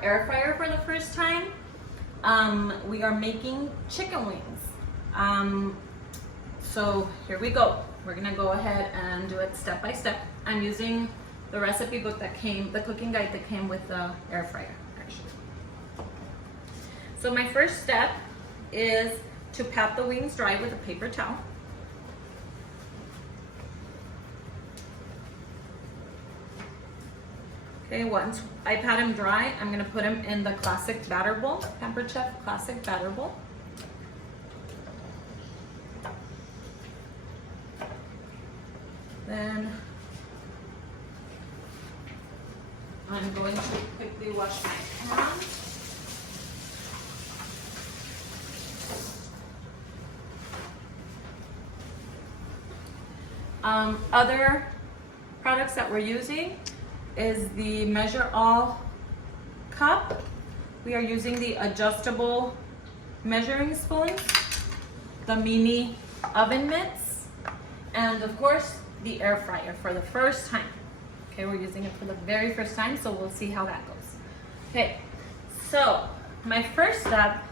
our air fryer for the first time. We are making chicken wings. So here we go. We're gonna go ahead and do it step by step. I'm using the recipe book that came, the cooking guide that came with the air fryer, actually. So my first step is to pat the wings dry with a paper towel. Okay, once I pat them dry, I'm gonna put them in the classic batter bowl, Pampered Chef classic batter bowl. Then I'm going to quickly wash my hands. Other products that we're using is the Measure All cup. We are using the adjustable measuring spoons, the mini oven mitts, and of course the air fryer for the first time. Okay, we're using it for the very first time, so we'll see how that goes. Okay, so my first step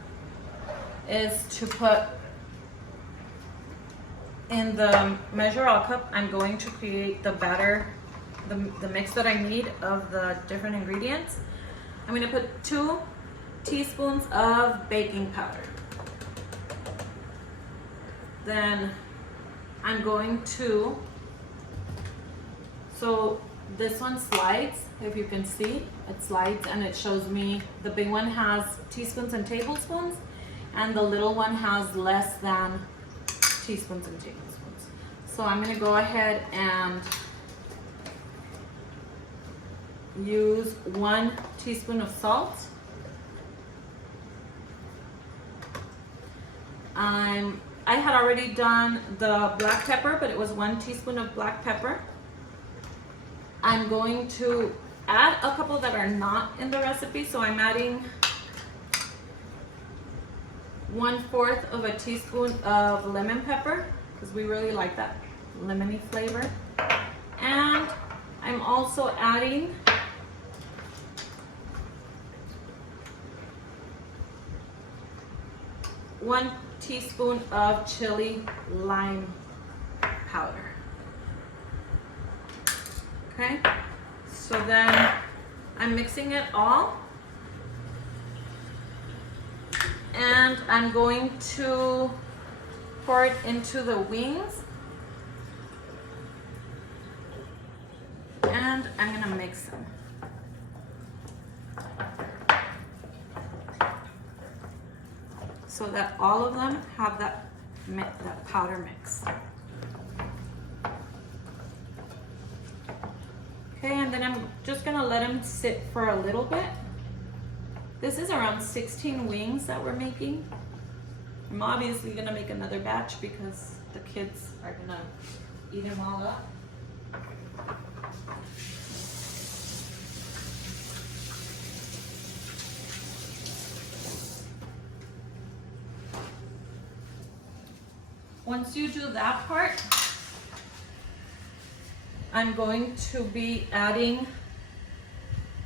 is to put in the Measure All cup. I'm going to create the batter, the mix that I need of the different ingredients. I'm going to put 2 teaspoons of baking powder. Then I'm going to, so this one slides, if you can see, it slides and it shows me the big one has teaspoons and tablespoons and the little one has less than teaspoons and tablespoons. So I'm going to go ahead and use 1 teaspoon of salt. I had already done the black pepper, but it was 1 teaspoon of black pepper. I'm going to add a couple that are not in the recipe, so I'm adding 1/4 of a teaspoon of lemon pepper because we really like that lemony flavor. And I'm also adding one teaspoon of chili lime powder. Okay, so then I'm mixing it all. And I'm going to pour it into the wings. And I'm gonna mix them. So that all of them have that powder mix. Okay, and then I'm just gonna let them sit for a little bit. This is around 16 wings that we're making. I'm obviously gonna make another batch because the kids are gonna eat them all up. Once you do that part, I'm going to be adding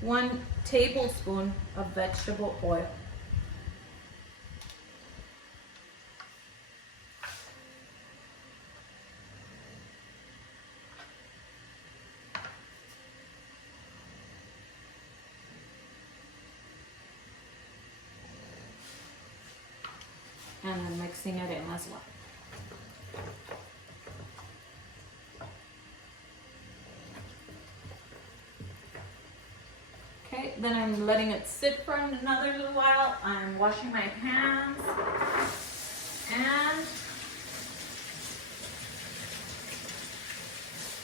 1 tablespoon of vegetable oil. And then mixing it in as well. Okay, then I'm letting it sit for another little while. I'm washing my hands and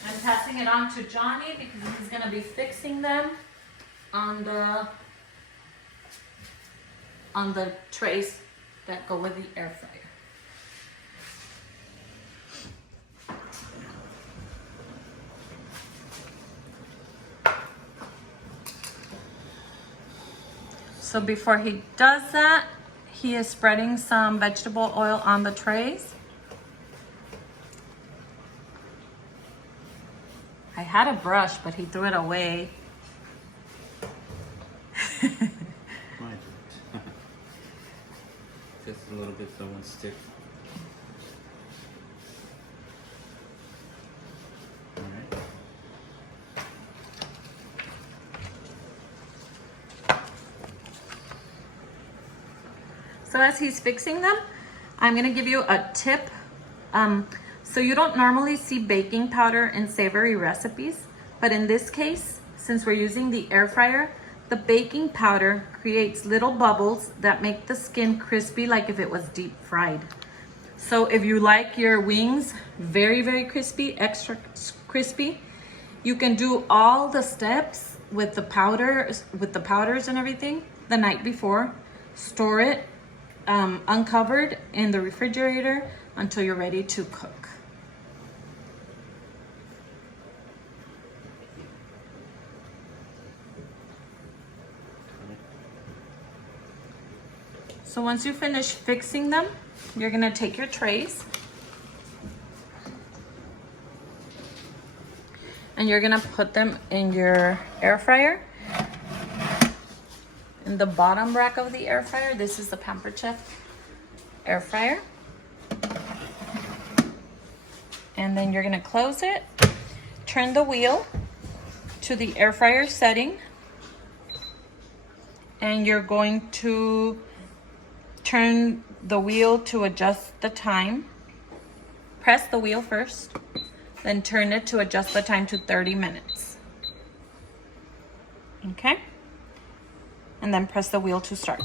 I'm passing it on to Johnny because he's gonna be fixing them on the trays that go with the air fryer. So before he does that, he is spreading some vegetable oil on the trays. I had a brush, but he threw it away. so it won't stick. Alright. So as he's fixing them, I'm gonna give you a tip. So you don't normally see baking powder in savory recipes, but in this case, since we're using the air fryer, the baking powder creates little bubbles that make the skin crispy like if it was deep fried. So if you like your wings very, very crispy, extra crispy, you can do all the steps with the powders and everything the night before. Store it uncovered in the refrigerator until you're ready to cook. So once you finish fixing them, you're gonna take your trays and you're gonna put them in your air fryer. In the bottom rack of the air fryer, this is the Pampered Chef air fryer. And then you're gonna close it, turn the wheel to the air fryer setting, and you're going to turn the wheel to adjust the time. Press the wheel first, then turn it to adjust the time to 30 minutes. Okay? And then press the wheel to start.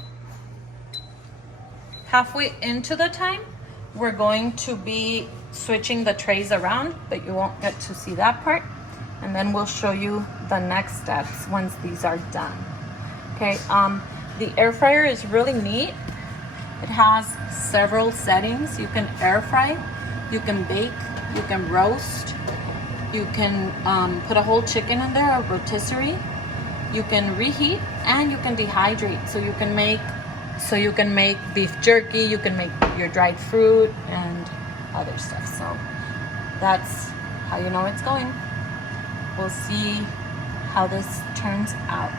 Halfway into the time, we're going to be switching the trays around, but you won't get to see that part. And then we'll show you the next steps once these are done. Okay, the air fryer is really neat. It has several settings. You can air fry, you can bake, you can roast, you can put a whole chicken in there, a rotisserie. You can reheat and you can dehydrate. So you can make beef jerky, you can make your dried fruit and other stuff. So that's how you know it's going. We'll see how this turns out.